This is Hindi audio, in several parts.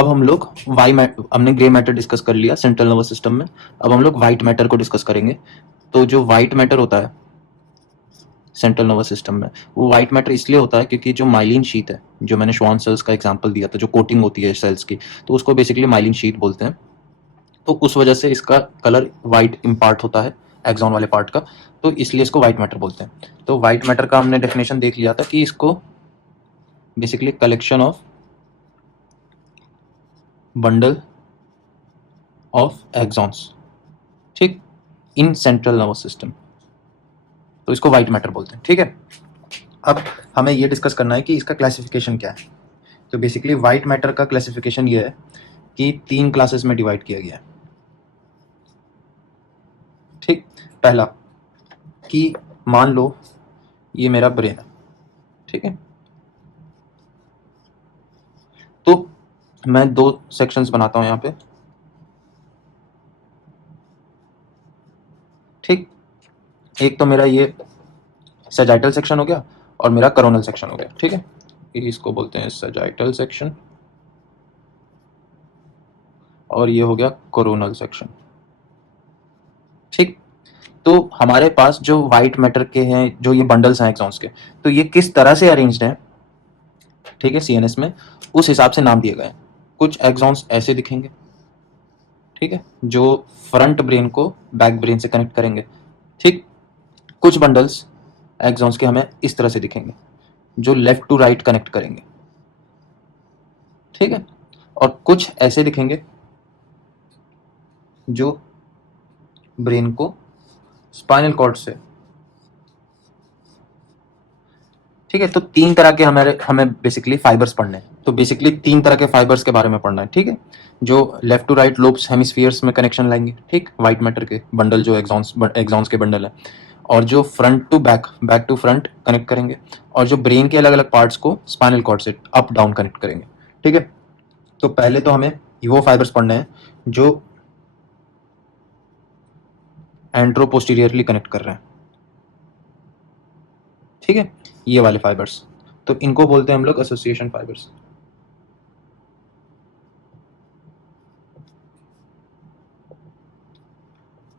अब हम लोग हमने ग्रे मैटर डिस्कस कर लिया सेंट्रल नर्वस सिस्टम में। अब हम लोग वाइट मैटर को डिस्कस करेंगे। तो जो वाइट मैटर होता है सेंट्रल नर्वस सिस्टम में, वो वाइट मैटर इसलिए होता है क्योंकि जो माइलिन शीट है, जो मैंने श्वान सेल्स का एग्जांपल दिया था, जो कोटिंग होती है सेल्स की, तो उसको बेसिकली माइलिन शीट बोलते हैं। तो उस वजह से इसका कलर वाइट इम्पार्ट होता है एक्सॉन वाले पार्ट का, तो इसलिए इसको वाइट मैटर बोलते हैं। तो वाइट मैटर का हमने डेफिनेशन देख लिया था कि इसको basically collection of bundle of axons, ठीक, इन सेंट्रल नर्वस सिस्टम, तो इसको वाइट मैटर बोलते हैं। ठीक है, अब हमें ये डिस्कस करना है कि इसका क्लासिफिकेशन क्या है। तो बेसिकली वाइट मैटर का क्लासिफिकेशन ये है कि 3 क्लासेस में डिवाइड किया गया है। ठीक, पहला कि मान लो ये मेरा ब्रेन है, ठीक है, तो मैं 2 सेक्शंस बनाता हूं यहां पे। ठीक, एक तो मेरा ये सजाइटल सेक्शन हो गया और मेरा कोरोनल सेक्शन हो गया। ठीक है, इसको बोलते हैं सजाइटल सेक्शन और ये हो गया कोरोनल सेक्शन। ठीक, तो हमारे पास जो वाइट मैटर के हैं, जो ये बंडल्स हैं एक्सॉन्स के, तो ये किस तरह से अरेंज्ड हैं, ठीक है, सीएनएस में, उस हिसाब से नाम दिए गए हैं। कुछ एक्सॉन्स ऐसे दिखेंगे, ठीक है, जो फ्रंट ब्रेन को बैक ब्रेन से कनेक्ट करेंगे। ठीक, कुछ बंडल्स एक्सॉन्स के हमें इस तरह से दिखेंगे, जो लेफ्ट टू राइट कनेक्ट करेंगे। ठीक है, और कुछ ऐसे दिखेंगे जो ब्रेन को स्पाइनल कॉर्ड से, ठीक है, तो 3 तरह के हमें बेसिकली फाइबर्स पढ़ने हैं। तो बेसिकली 3 तरह के फाइबर्स के बारे में पढ़ना है। ठीक है, जो left to right lobes hemispheres में कनेक्शन लाएंगे, ठीक, वाइट मैटर के बंडल जो एक्सॉन्स के बंडल है, और जो front to back, back to front connect करेंगे, और जो ब्रेन के अलग अलग पार्ट्स को स्पाइनल कॉर्ड से अप डाउन कनेक्ट करेंगे। ठीक है, तो पहले तो हमें वो फाइबर्स पढ़ने हैं जो एंट्रोपोस्टीरियरली कनेक्ट कर रहे हैं। ठीक है, ये वाले फाइबर्स, तो इनको बोलते हैं हम लोग एसोसिएशन फाइबर्स।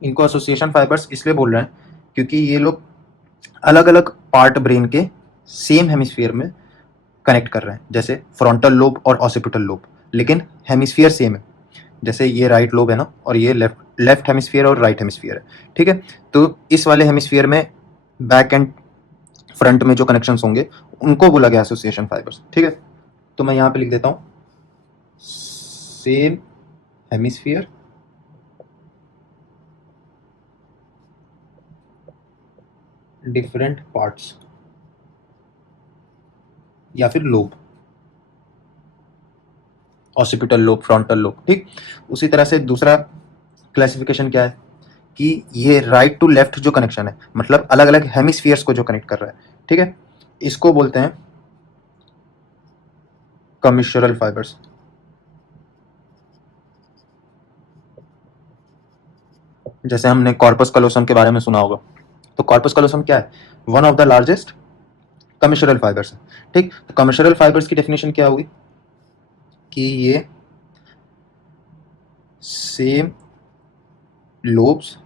इनको एसोसिएशन फाइबर्स इसलिए बोल रहे हैं क्योंकि ये लोग अलग अलग पार्ट ब्रेन के सेम हेमिस्फीयर में कनेक्ट कर रहे हैं, जैसे फ्रंटल लोब और ऑसिपिटल लोब, लेकिन हेमिस्फीयर सेम है। जैसे ये राइट लोब है ना, और ये लेफ्ट हेमिस्फीयर और राइट हेमिस्फीयर है। ठीक है, तो इस वाले हेमिस्फीयर में बैक एंड फ्रंट में जो कनेक्शंस होंगे उनको बोला गया एसोसिएशन फाइबर्स। ठीक है, तो मैं यहाँ पे लिख देता हूँ सेम हेमिस्फीयर डिफरेंट पार्ट्स, या फिर lobe, occipital lobe, frontal lobe. ठीक, उसी तरह से दूसरा क्लासिफिकेशन क्या है कि ये राइट टू लेफ्ट जो कनेक्शन है, मतलब अलग अलग हेमिस्फीयर्स को जो कनेक्ट कर रहा है, ठीक है, इसको बोलते हैं कमिशरल फाइबर्स। जैसे हमने कॉर्पस कलोसम के बारे में सुना होगा, तो कॉर्पस कलोसम क्या है, one of the largest commissural fibres है। ठीक, तो कमिशरल फाइबर्स की डेफिनेशन क्या होगी कि ये सेम लोब्स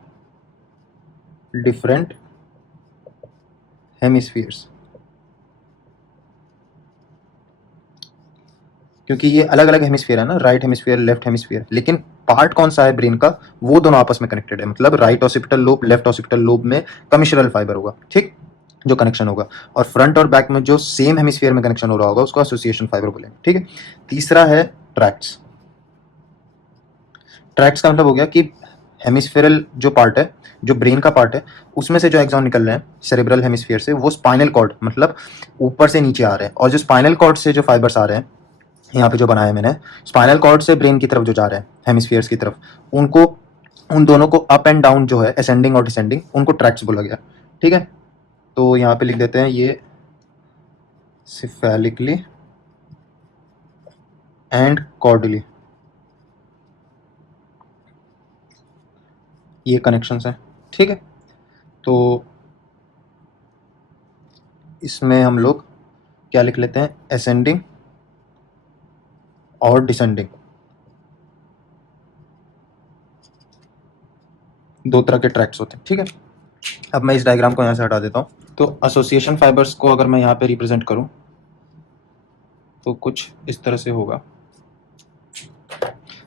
डिफरेंट हेमिस्फीयर्स, क्योंकि ये अलग अलग हेमिस्फीयर है ना, राइट हेमिस्फीयर, लेफ्ट हेमिस्फीयर, लेकिन पार्ट कौन सा है ब्रेन का, वो दोनों आपस में कनेक्टेड है। मतलब right occipital lobe, left occipital lobe में कमिशरल फाइबर होगा, ठीक, जो कनेक्शन होगा, और फ्रंट और बैक में जो सेम हेमिस्फीयर में कनेक्शन हो रहा होगा उसको एसोसिएशन फाइबर बोलेंगे। ठीक है, तीसरा है ट्रैक्ट्स। ट्रैक्ट्स का मतलब हो गया कि हेमिस्फेरल जो पार्ट है, जो ब्रेन का पार्ट है, उसमें से जो एक्सॉन निकल रहे हैं सेरेब्रल हेमिस्फीयर से, वो स्पाइनल कॉर्ड, मतलब ऊपर से नीचे आ रहे हैं, और जो स्पाइनल कॉर्ड से जो फाइबर्स आ रहे हैं, यहाँ पे जो बनाया है मैंने, स्पाइनल कॉर्ड से ब्रेन की तरफ जो जा रहे हैं हेमिस्फीयर्स की तरफ, उनको, उन दोनों को अप एंड डाउन जो है, असेंडिंग और डिसेंडिंग, उनको ट्रैक्ट्स बोला गया। ठीक है, तो यहाँ पे लिख देते हैं ये सिफेलिकली एंड कॉर्डली, ये कनेक्शंस हैं। ठीक है, तो इसमें हम लोग क्या लिख लेते हैं, असेंडिंग और डिसेंडिंग। दो तरह के ट्रैक्ट्स होते हैं, ठीक है। अब मैं इस डायग्राम को यहाँ से हटा देता हूँ। तो एसोसिएशन फाइबर्स को अगर मैं यहाँ पे रिप्रेजेंट करूँ तो कुछ इस तरह से होगा।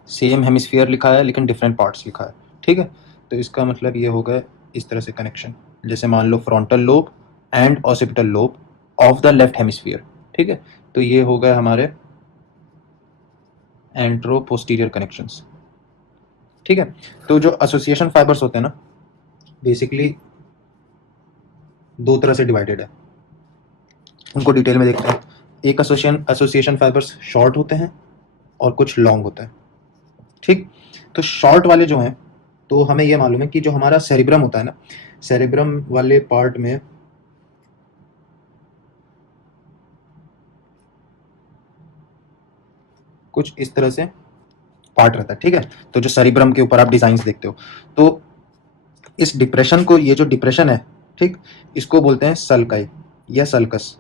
सेम हेमिस्फीयर लिखा है लेकिन डिफरेंट पार्ट्स लिखा है, ठीक है। तो इसका मतलब ये होगा इस तरह से कनेक्शन, जैसे मान लो frontal lobe and occipital lobe of the left hemisphere, ठीक है। तो ये हो गए हमारे एंट्रो पोस्टीरियर कनेक्शंस, ठीक है। तो जो एसोसिएशन फाइबर्स होते हैं ना, बेसिकली दो तरह से डिवाइडेड है, उनको डिटेल में देखते हैं। एक एसोसिएशन फाइबर्स शॉर्ट होते हैं और कुछ लॉन्ग होते हैं, ठीक। तो शॉर्ट वाले जो हैं, तो हमें ये मालूम है कि जो हमारा सेरिब्रम होता है ना, सेरिब्रम वाले पार्ट में कुछ इस तरह से पार्ट रहता है, ठीक है। तो जो सेरिब्रम के ऊपर आप डिजाइन्स देखते हो, तो इस डिप्रेशन को, ये जो डिप्रेशन है, ठीक, इसको बोलते हैं सल्काई या सल्कस,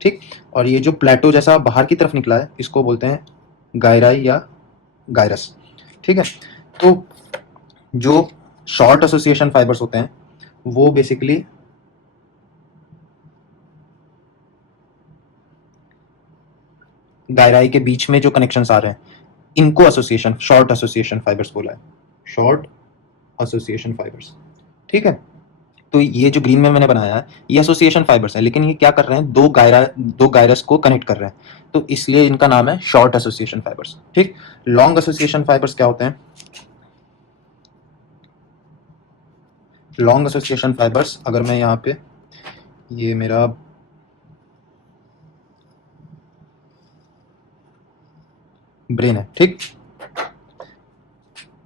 ठीक। और ये जो प्लेटो जैसा बाहर की तरफ निकला है, इसको बोलते हैं गायराई या गायरस, ठीक है। तो जो शॉर्ट एसोसिएशन फाइबर्स होते हैं वो बेसिकली गायराई के बीच में जो कनेक्शंस आ रहे हैं, इनको एसोसिएशन, शॉर्ट एसोसिएशन फाइबर्स बोला है, शॉर्ट एसोसिएशन फाइबर्स, ठीक है। तो ये जो ग्रीन में मैंने बनाया है, ये एसोसिएशन फाइबर्स है, लेकिन ये क्या कर रहे हैं, दो गायरस को कनेक्ट कर रहे हैं, तो इसलिए इनका नाम है शॉर्ट एसोसिएशन फाइबर्स, ठीक। लॉन्ग एसोसिएशन फाइबर्स क्या होते हैं? लॉन्ग एसोसिएशन फाइबर्स, अगर मैं यहाँ पे, ये मेरा ब्रेन है, ठीक।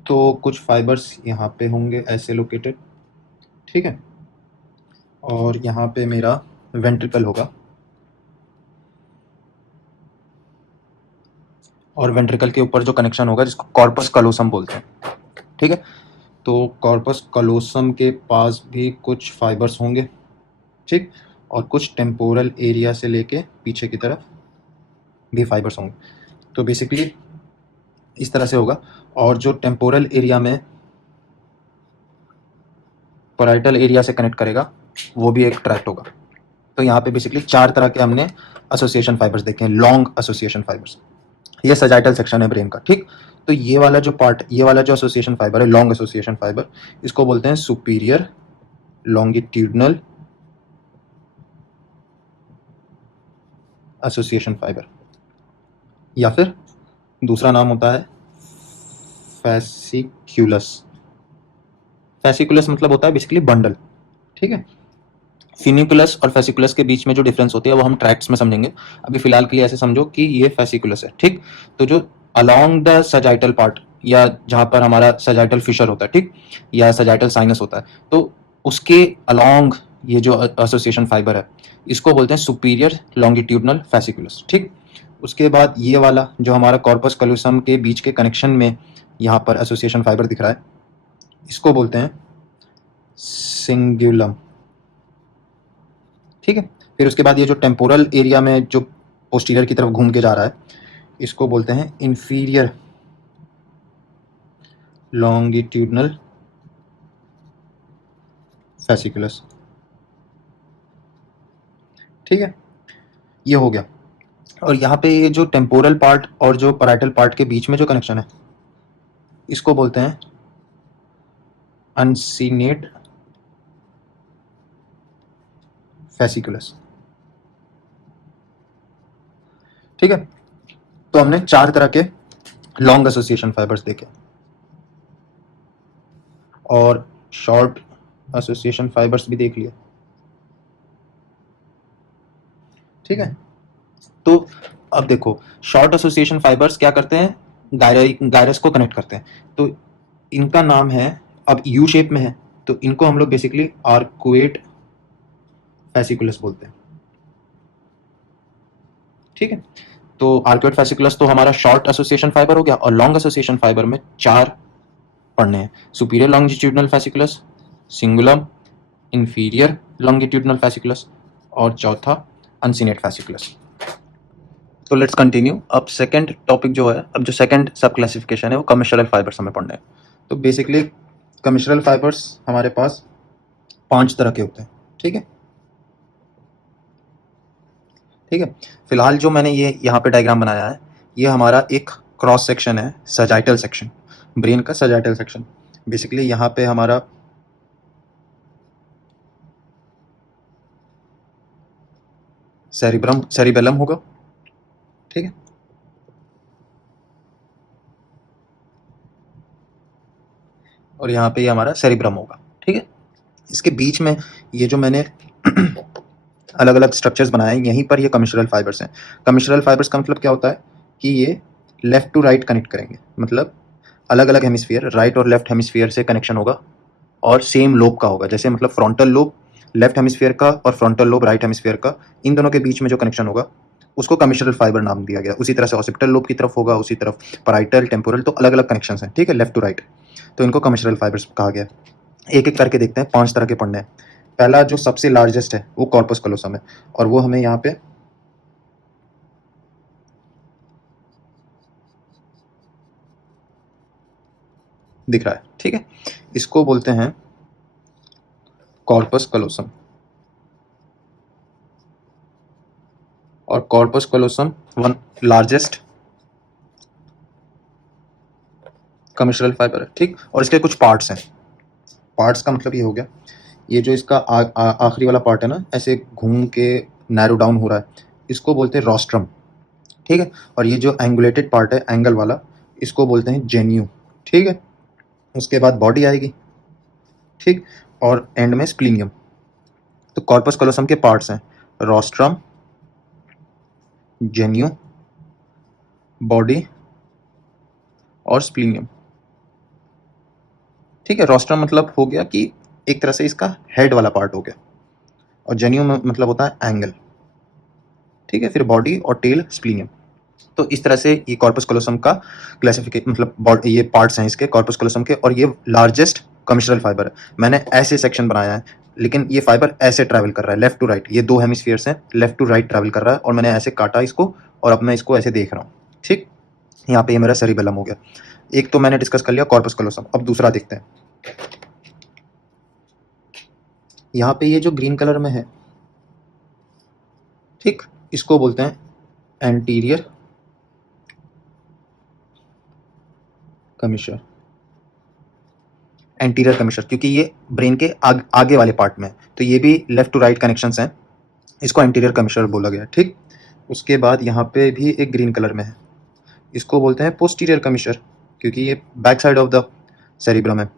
तो कुछ फाइबर्स यहाँ पे होंगे ऐसे लोकेटेड, ठीक है। और यहाँ पे मेरा वेंट्रिकल होगा, और वेंट्रिकल के ऊपर जो कनेक्शन होगा जिसको कॉर्पस कलोसम बोलते हैं, ठीक है। तो कॉर्पस कलोसम के पास भी कुछ फाइबर्स होंगे, ठीक। और कुछ टेम्पोरल एरिया से लेके पीछे की तरफ भी फाइबर्स होंगे। तो बेसिकली इस तरह से होगा। और जो टेम्पोरल एरिया में पैराइटल एरिया से कनेक्ट करेगा, वो भी एक ट्रैक्ट होगा। तो यहाँ पे बेसिकली चार तरह के हमने एसोसिएशन फाइबर्स देखे हैं, लॉन्ग एसोसिएशन फाइबर्स। ये सजाइटल सेक्शन है ब्रेन का, ठीक। तो ये वाला जो पार्ट, ये वाला जो एसोसिएशन फाइबर है, लॉन्ग एसोसिएशन फाइबर, इसको बोलते हैं सुपीरियर लॉन्गिट्यूडनल एसोसिएशन फाइबर, या फिर दूसरा नाम होता है फैसिक्यूलस। फैसिकुलस मतलब होता है बेसिकली बंडल, ठीक है। फिनिकुलस और फैसिकुलस के बीच में जो डिफरेंस होती है वो हम ट्रैक्ट्स में समझेंगे। अभी फिलहाल के लिए ऐसे समझो कि ये फैसिकुलस है, ठीक। तो जो अलोंग द सजाइटल पार्ट, या जहाँ पर हमारा सजाइटल फिशर होता है, ठीक, या सजाइटल साइनस होता है, तो उसके अलोंग ये जो एसोसिएशन फाइबर है, इसको बोलते हैं सुपीरियर लॉन्गिट्यूडनल फैसिकुलस, ठीक। उसके बाद ये वाला जो हमारा कॉर्पस कलोसम के बीच के कनेक्शन में यहाँ पर एसोसिएशन फाइबर दिख रहा है, इसको बोलते हैं सिंगुलम, ठीक है। फिर उसके बाद ये जो टेम्पोरल एरिया में जो पोस्टीरियर की तरफ घूम के जा रहा है, इसको बोलते हैं इंफीरियर लॉन्गिट्यूडनल फैसिकुलस, ठीक है। ये हो गया। और यहाँ पे ये जो टेम्पोरल पार्ट और जो पैराइटल पार्ट के बीच में जो कनेक्शन है, इसको बोलते हैं अनसीनेट फैसिकुलस, ठीक है। तो हमने चार तरह के लॉन्ग एसोसिएशन फाइबर्स देखे और शॉर्ट एसोसिएशन फाइबर्स भी देख लिए, ठीक है। तो अब देखो, शॉर्ट एसोसिएशन फाइबर्स क्या करते हैं, गायरस को कनेक्ट करते हैं। तो इनका नाम है, अब यू शेप में है, तो इनको हम लोग बेसिकली आर्कुएट फैसिकुलस बोलते हैं, ठीक है। तो आर्कुएट फैसिकुलस तो हमारा शॉर्ट एसोसिएशन फाइबर हो गया। और लॉन्ग एसोसिएशन फाइबर में चार पढ़ने हैं, superior longitudinal fasciculus, cingulum, inferior longitudinal fasciculus, और चौथा अनसिनेट फैसिकुलस। तो लेट्स कंटिन्यू। अब सेकंड टॉपिक जो है, अब जो सेकंड सब क्लासिफिकेशन है वो कमर्शियल फाइबर्स हमें पढ़ने हैं। तो बेसिकली कमिश्रल फाइबर्स हमारे पास 5 तरह के होते हैं। ठीक है, ठीक है। फिलहाल जो मैंने ये यहाँ पे डायग्राम बनाया है, ये हमारा एक क्रॉस सेक्शन है, सजाइटल सेक्शन, ब्रेन का सजाइटल सेक्शन। बेसिकली यहाँ पे हमारा सेरिबेलम होगा। ठीक है, और यहाँ पे ये हमारा सेरिब्रम होगा। ठीक है, इसके बीच में ये जो मैंने अलग अलग स्ट्रक्चर्स बनाए हैं, यहीं पर ये कमिश्रल फाइबर्स हैं। कमिश्रल फाइबर्स का मतलब क्या होता है कि ये लेफ्ट टू राइट कनेक्ट करेंगे, मतलब अलग अलग हेमिस्फीयर, राइट और लेफ्ट हेमिस्फीयर से कनेक्शन होगा और सेम लोब का होगा। जैसे मतलब फ्रंटल लोब लेफ्ट हेमिस्फीयर का और फ्रंटल लोब राइट हेमिस्फीयर का, इन दोनों के बीच में जो कनेक्शन होगा उसको कमिश्रल फाइबर नाम दिया गया। उसी तरह से ऑसिपिटल लोब की तरफ होगा, उसी तरफ पैराइटल, टेम्पोरल, तो अलग अलग कनेक्शंस हैं। ठीक है, लेफ्ट टू राइट, तो इनको कमिश्रल फाइबर्स कहा गया। एक एक करके देखते हैं, 5 तरह के पढ़ने हैं। पहला जो सबसे लार्जेस्ट है वो कॉर्पस कलोसम है, और वो हमें यहाँ पे दिख रहा है। ठीक है, इसको बोलते हैं कॉर्पस कलोसम, और कॉर्पस कलोसम वन लार्जेस्ट कमिश्रल फाइबर है। ठीक, और इसके कुछ पार्ट्स हैं। पार्ट्स का मतलब ये हो गया, ये जो इसका आखिरी वाला पार्ट है ना, ऐसे घूम के नैरो डाउन हो रहा है, इसको बोलते हैं रोस्ट्रम। ठीक है, और ये जो एंगुलेटेड पार्ट है एंगल वाला, इसको बोलते हैं जेन्यू। ठीक है, उसके बाद बॉडी आएगी। ठीक, और एंड में स्प्लीनियम। तो कॉर्पस कलोसम के पार्ट्स हैं रोस्ट्रम, जेन्यू, बॉडी और स्प्लीनियम। ठीक है, रोस्ट्रम मतलब हो गया कि एक तरह से इसका हेड वाला पार्ट हो गया, और जेन्यू मतलब होता है एंगल। ठीक है, फिर बॉडी और टेल स्प्लीनियम। तो इस तरह से ये कॉर्पस कलोसम का क्लासिफिकेशन, मतलब ये पार्ट्स हैं इसके कॉर्पस कलोसम के, और ये लार्जेस्ट कमिश्रल फाइबर है। मैंने ऐसे सेक्शन बनाया है, लेकिन ये फाइबर ऐसे ट्रैवल कर रहा है लेफ्ट टू राइट, ये 2 हेमिस्फीयर्स हैं, लेफ्ट टू राइट ट्रैवल कर रहा है, और मैंने ऐसे काटा इसको, और अब मैं इसको ऐसे देख रहा हूँ। ठीक, यहाँ पे ये मेरा सेरिबेलम हो गया। एक तो मैंने डिस्कस कर लिया कॉर्पस कलोसम, अब दूसरा देखते हैं। यहाँ पे ये जो ग्रीन कलर में है, ठीक, इसको बोलते हैं एंटीरियर कमिश्र, एंटीरियर कमिश्र, क्योंकि ये ब्रेन के आगे वाले पार्ट में है, तो ये भी लेफ्ट टू राइट कनेक्शंस हैं, इसको एंटीरियर कमिश्र बोला गया। ठीक, उसके बाद यहाँ पे भी एक ग्रीन कलर में है, इसको बोलते हैं पोस्टीरियर कमिश्र, क्योंकि ये back side of the cerebrum है।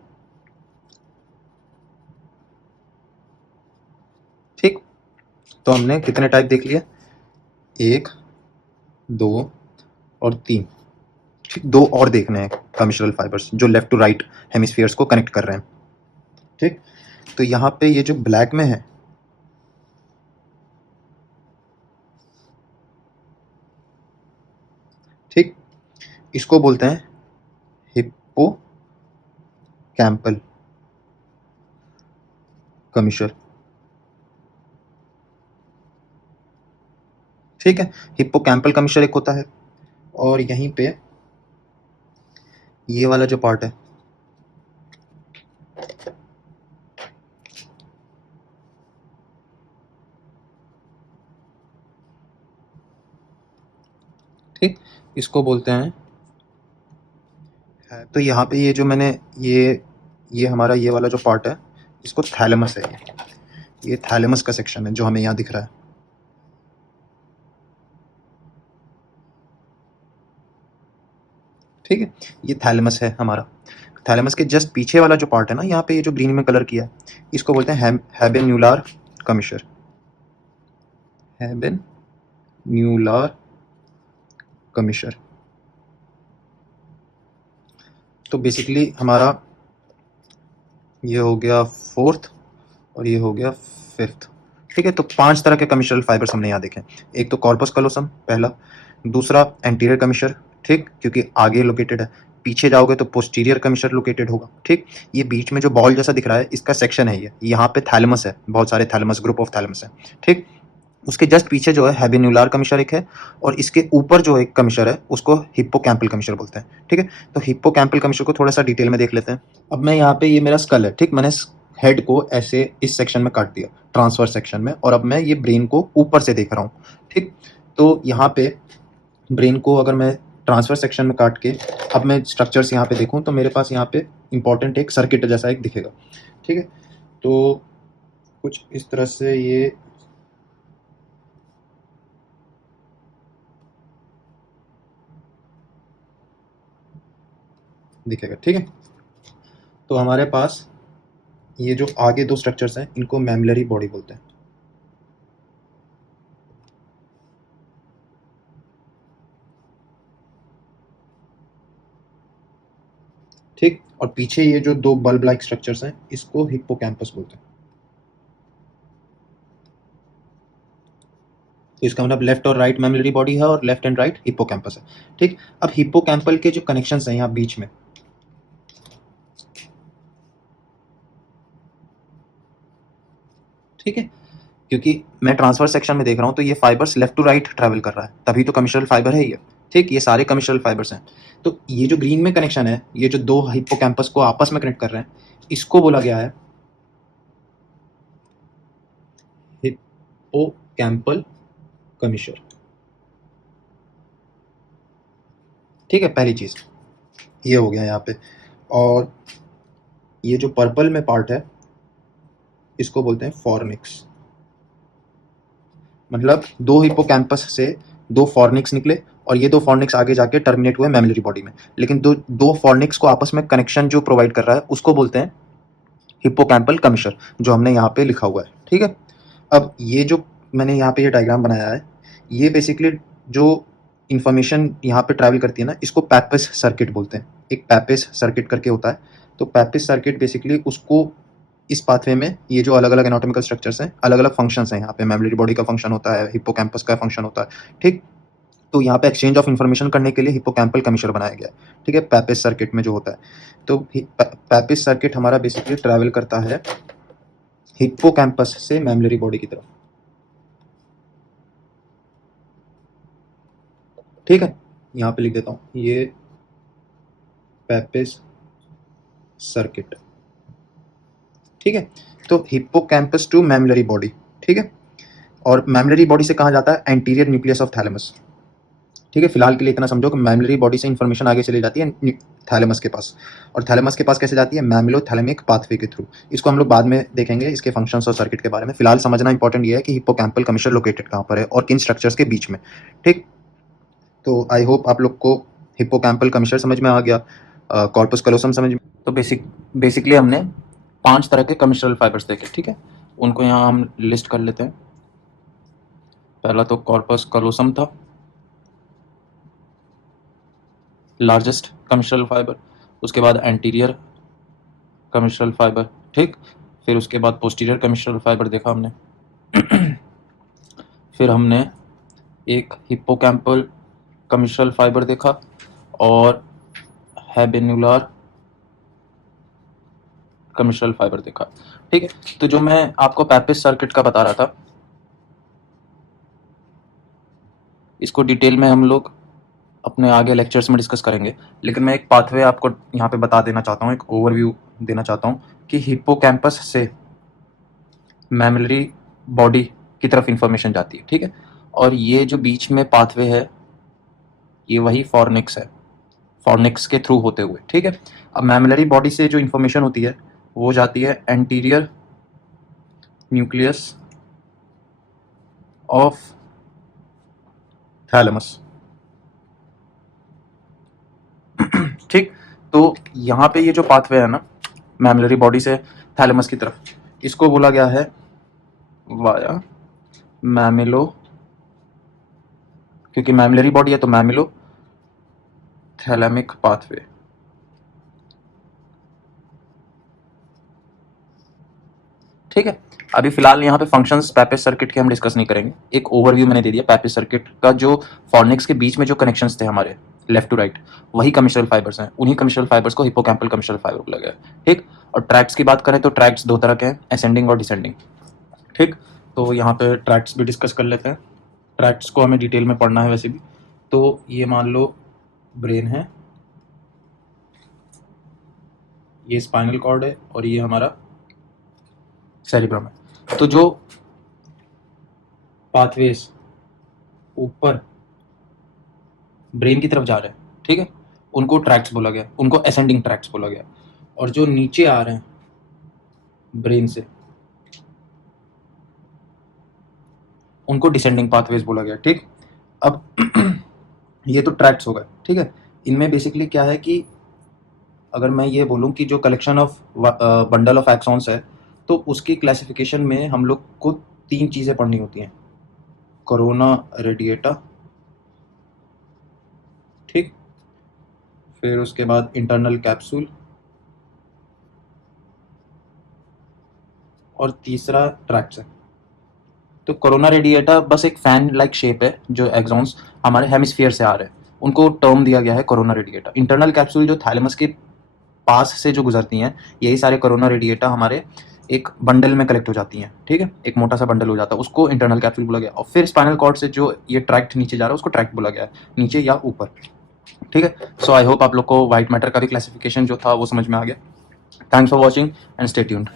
ठीक, तो हमने कितने टाइप देख लिए, 1, 2 और 3। ठीक, 2 और देखने हैं कमिश्रल फाइबर्स जो लेफ्ट टू राइट हेमिस्फीयर्स को कनेक्ट कर रहे हैं। ठीक, तो यहाँ पे ये जो ब्लैक में है, ठीक, इसको बोलते हैं हिप्पो कैंपल कमिश्र। ठीक है, हिप्पो कैंपल कमिश्र एक होता है, और यहीं पे ये वाला जो पार्ट है, ठीक, इसको बोलते हैं है। तो यहाँ पे ये जो मैंने ये हमारा ये वाला जो पार्ट है, इसको थैलेमस है। ये थैलेमस का सेक्शन है जो हमें यहाँ दिख रहा है। ठीक है, ये थैलेमस है हमारा। थैलेमस के जस्ट पीछे वाला जो पार्ट है ना, यहाँ पे ये जो ग्रीन में कलर किया है, इसको बोलते हैं हैबेन्यूलार कमिश्र, हैबेन्यूलार कमिश्र। तो बेसिकली हमारा ये हो गया 4th और ये हो गया 5th। ठीक है, तो 5 तरह के कमिश्रल फाइबर्स हमने यहाँ देखे। एक तो कॉर्पस कलोसम पहला, दूसरा एंटीरियर कमिश्र, ठीक, क्योंकि आगे लोकेटेड है। पीछे जाओगे तो पोस्टीरियर कमिश्र लोकेटेड होगा। ठीक, ये बीच में जो बॉल जैसा दिख रहा है, इसका सेक्शन है ये, यहाँ पे थैलेमस है, बहुत सारे थैलेमस, ग्रुप ऑफ थैलेमस है। ठीक, उसके जस्ट पीछे जो है हैबेन्युलर कमिशर एक है, और इसके ऊपर जो एक कमिशर है उसको हिप्पोकैम्पल कमिशर बोलते हैं। ठीक है, तो हिप्पोकैम्पल कमिशर को थोड़ा सा डिटेल में देख लेते हैं। अब मैं यहाँ पे, ये मेरा स्कल है, ठीक, मैंने हेड को ऐसे इस सेक्शन में काट दिया, ट्रांसफर सेक्शन में, और अब मैं ये ब्रेन को ऊपर से देख रहा हूँ। ठीक, तो यहाँ पे ब्रेन को अगर मैं ट्रांसफर सेक्शन में काट के अब मैं स्ट्रक्चर्स यहाँ पे देखूँ तो मेरे पास यहाँ पे इंपॉर्टेंट एक सर्किट जैसा एक दिखेगा। ठीक है, तो कुछ इस तरह से ये दिखेगा। ठीक है, तो हमारे पास ये जो आगे दो स्ट्रक्चर्स हैं इनको मैमिलरी बॉडी बोलते हैं। ठीक, और पीछे ये जो दो बल्ब लाइक स्ट्रक्चर्स हैं इसको हिप्पोकैम्पस बोलते हैं। तो इसका मतलब लेफ्ट और राइट मैमिलरी बॉडी है और लेफ्ट एंड राइट हिप्पोकैम्पस है। ठीक, अब हिप्पोकैम्पल के जो कनेक्शंस हैं यहाँ बीच में, ठीक है, क्योंकि मैं ट्रांसफर सेक्शन में देख रहा हूँ तो ये fibres left to right travel कर रहा है, तभी तो कमिशनल फाइबर है ये। ठीक, ये सारे कमिशनल फाइबर्स हैं। तो ये जो ग्रीन में कनेक्शन है, ये जो दो हिप्पोकैम्पस को आपस में कनेक्ट कर रहे हैं, इसको बोला गया है हिप्पोकैम्पल कमिशर। ठीक है, पहली चीज ये हो गया यहाँ पे। और ये जो पर्पल में पार्ट है इसको बोलते हैं फॉर्निक्स। मतलब दो हिप्पोकैम्पस से दो फॉर्निक्स निकले और ये दो फॉर्निक्स आगे जाके टर्मिनेट हुए मैमिलरी बॉडी में, लेकिन दो दो फॉर्निक्स को आपस में कनेक्शन जो प्रोवाइड कर रहा है उसको बोलते हैं हिप्पोकैम्पल कमिशर, जो हमने यहाँ पे लिखा हुआ है। ठीक है, अब ये जो मैंने यहाँ पे ये डायग्राम बनाया है, ये बेसिकली जो इंफॉर्मेशन यहाँ पे ट्रैवल करती है ना, इसको पैपिस सर्किट बोलते हैं। एक पैपिस सर्किट करके होता है, तो पैपिस सर्किट बेसिकली उसको इस पाथवे में ये जो अलग अलग एनाटॉमिकल स्ट्रक्चर्स हैं, अलग अलग फंक्शंस हैं। यहाँ पे मैमिलरी बॉडी का फंक्शन होता है, हिप्पोकैम्पस का फंक्शन होता है। ठीक, तो यहाँ पे एक्सचेंज ऑफ इन्फॉर्मेशन करने के लिए हिप्पोकैम्पल कमिशर बनाया गया है। ठीक है, पैपिस सर्किट में जो होता है, तो पैपिस सर्किट हमारा बेसिकली ट्रैवल करता है हिप्पोकैम्पस से मैमिलरी बॉडी की तरफ। ठीक है, यहाँ पे लिख देता हूँ ये पैपिस सर्किट। ठीक है, तो हिप्पोकैम्पस टू मैमिलरी बॉडी। ठीक है, और मैमिलरी बॉडी से कहा जाता है एंटीरियर न्यूक्लियस ऑफ थैलेमस। ठीक है, फिलहाल के लिए इतना समझो कि मैमिलरी बॉडी से इंफॉर्मेशन आगे चली जाती है थैलेमस के पास, और थैलेमस के पास कैसे जाती है, मैमिलो थैलेमिक पाथवे के थ्रू। इसको हम लोग बाद में देखेंगे, इसके फंक्शंस और सर्किट के बारे में। फिलहाल समझना इंपॉर्टेंट ये है कि हिप्पोकैम्पल कमिशर लोकेटेड कहाँ पर है और किन स्ट्रक्चर्स के बीच में। ठीक, तो आई होप आप लोग को हिप्पोकैम्पल कमिशर समझ में आ गया, कॉर्पस कलोसम समझ में। तो बेसिकली हमने 5 तरह के कमिशनल फाइबर्स देखे। ठीक है, उनको यहाँ हम लिस्ट कर लेते हैं। पहला तो कॉर्पस कलोसम था, लार्जेस्ट कमिशनल फाइबर। उसके बाद एंटीरियर कमिशनल फाइबर। ठीक, फिर उसके बाद पोस्टीरियर कमिशनल फाइबर देखा हमने। फिर हमने एक हिप्पोकैम्पल कमिशनल फाइबर देखा और हैबेन्युलर कमिशनल फाइबर देखा। ठीक है, तो जो मैं आपको पैपिस सर्किट का बता रहा था, इसको डिटेल में हम लोग अपने आगे लेक्चर्स में डिस्कस करेंगे, लेकिन मैं एक पाथवे आपको यहाँ पे बता देना चाहता हूँ, एक ओवरव्यू देना चाहता हूँ कि हिप्पोकैम्पस से मैमिलरी बॉडी की तरफ इंफॉर्मेशन जाती है। ठीक है, और ये जो बीच में पाथवे है ये वही फॉर्निक्स है, फॉर्निक्स के थ्रू होते हुए। ठीक है, अब मैमिलरी बॉडी से जो इंफॉर्मेशन होती है वो जाती है एंटीरियर न्यूक्लियस ऑफ थैलेमस। ठीक, तो यहाँ पे ये जो पाथवे है ना मैमिलरी बॉडी से थैलेमस की तरफ, इसको बोला गया है वाया मैमिलो, क्योंकि मैमिलरी बॉडी है तो मैमिलो थैलेमिक पाथवे। ठीक है, अभी फिलहाल यहाँ पे फंक्शंस पैपिस सर्किट के हम डिस्कस नहीं करेंगे, एक ओवरव्यू मैंने दे दिया पैपिस सर्किट का। जो फॉर्निक्स के बीच में जो कनेक्शंस थे हमारे लेफ्ट टू राइट, वही कमिशनल फाइबर्स हैं, उन्हीं कमिशनल फाइबर्स को हिप्पोकैम्पल कमिशनल फाइबर बोला गया है। ठीक, और ट्रैक्ट्स की बात करें तो ट्रैक्ट्स दो तरह के हैं, असेंडिंग और डिसेंडिंग। ठीक, तो यहाँ पे ट्रैक्ट्स भी डिस्कस कर लेते हैं। ट्रैक्ट्स को हमें डिटेल में पढ़ना है वैसे भी। तो ये मान लो ब्रेन है, ये स्पाइनल कॉर्ड है और ये हमारा सेरिब्रम है। तो जो पाथवेज ऊपर ब्रेन की तरफ जा रहे हैं, ठीक है, उनको ट्रैक्ट्स बोला गया, उनको असेंडिंग ट्रैक्ट्स बोला गया। और जो नीचे आ रहे हैं ब्रेन से, उनको डिसेंडिंग पाथवेज बोला गया। ठीक, अब ये तो ट्रैक्ट्स हो गए, ठीक है। इनमें बेसिकली क्या है कि अगर मैं ये बोलूं कि जो collection of bundle of axons है, तो उसकी क्लासिफिकेशन में हम लोग को 3 चीज़ें पढ़नी होती हैं। कोरोना रेडिएटा, ठीक, फिर उसके बाद इंटरनल कैप्सूल, और तीसरा ट्रैक्ट्स है। तो कोरोना रेडिएटा बस एक फैन लाइक शेप है, जो एक्सॉन्स हमारे हेमिस्फीयर से आ रहे हैं, उनको टर्म दिया गया है कोरोना रेडिएटा। इंटरनल कैप्सूल जो थैलेमस के पास से जो गुजरती हैं, यही सारे कोरोना रेडिएटा हमारे एक बंडल में कलेक्ट हो जाती हैं, ठीक है, एक मोटा सा बंडल हो जाता है, उसको इंटरनल कैप्सूल बोला गया। और फिर स्पाइनल कॉर्ड से जो ये ट्रैक्ट नीचे जा रहा है, उसको ट्रैक्ट बोला गया है, नीचे या ऊपर, ठीक है। सो आई होप आप लोग को व्हाइट मैटर का भी क्लासिफिकेशन जो था वो समझ में आ गया। Thanks for watching and stay tuned.